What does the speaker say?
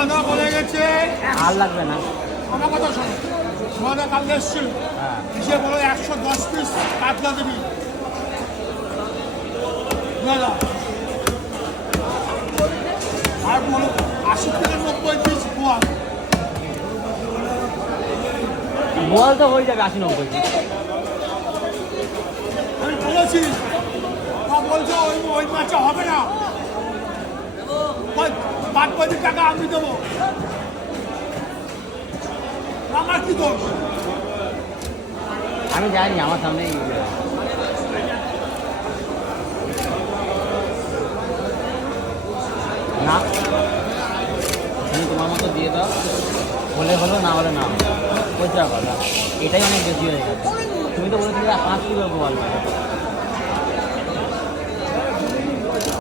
দাদা বলে গেছে আর লাগবে না। আমার কথা শোনো, সোনাদা কালকে এসছিল, এসে বলো 110 পিস কাতলা দেবি দাদা, আর বলো 80 থেকে 90 পিস বোয়াল। বোয়াল তো হয়ে যাবে 80-90 পিস। আমি বলেছি, তা বলছো ওই মাছে হবে না, বাদ বাকি টাকা আমি দেবো, আমার কি দোষ? আমি জানি আমার সামনে না, তুমি তোমার মতো দিয়ে দাও, হলে হলো না হলে না, পয়সা কথা এটাই অনেক বেশি হয়ে গেছে। তুমি তো বলেছিলে 5 কিলো বোয়াল।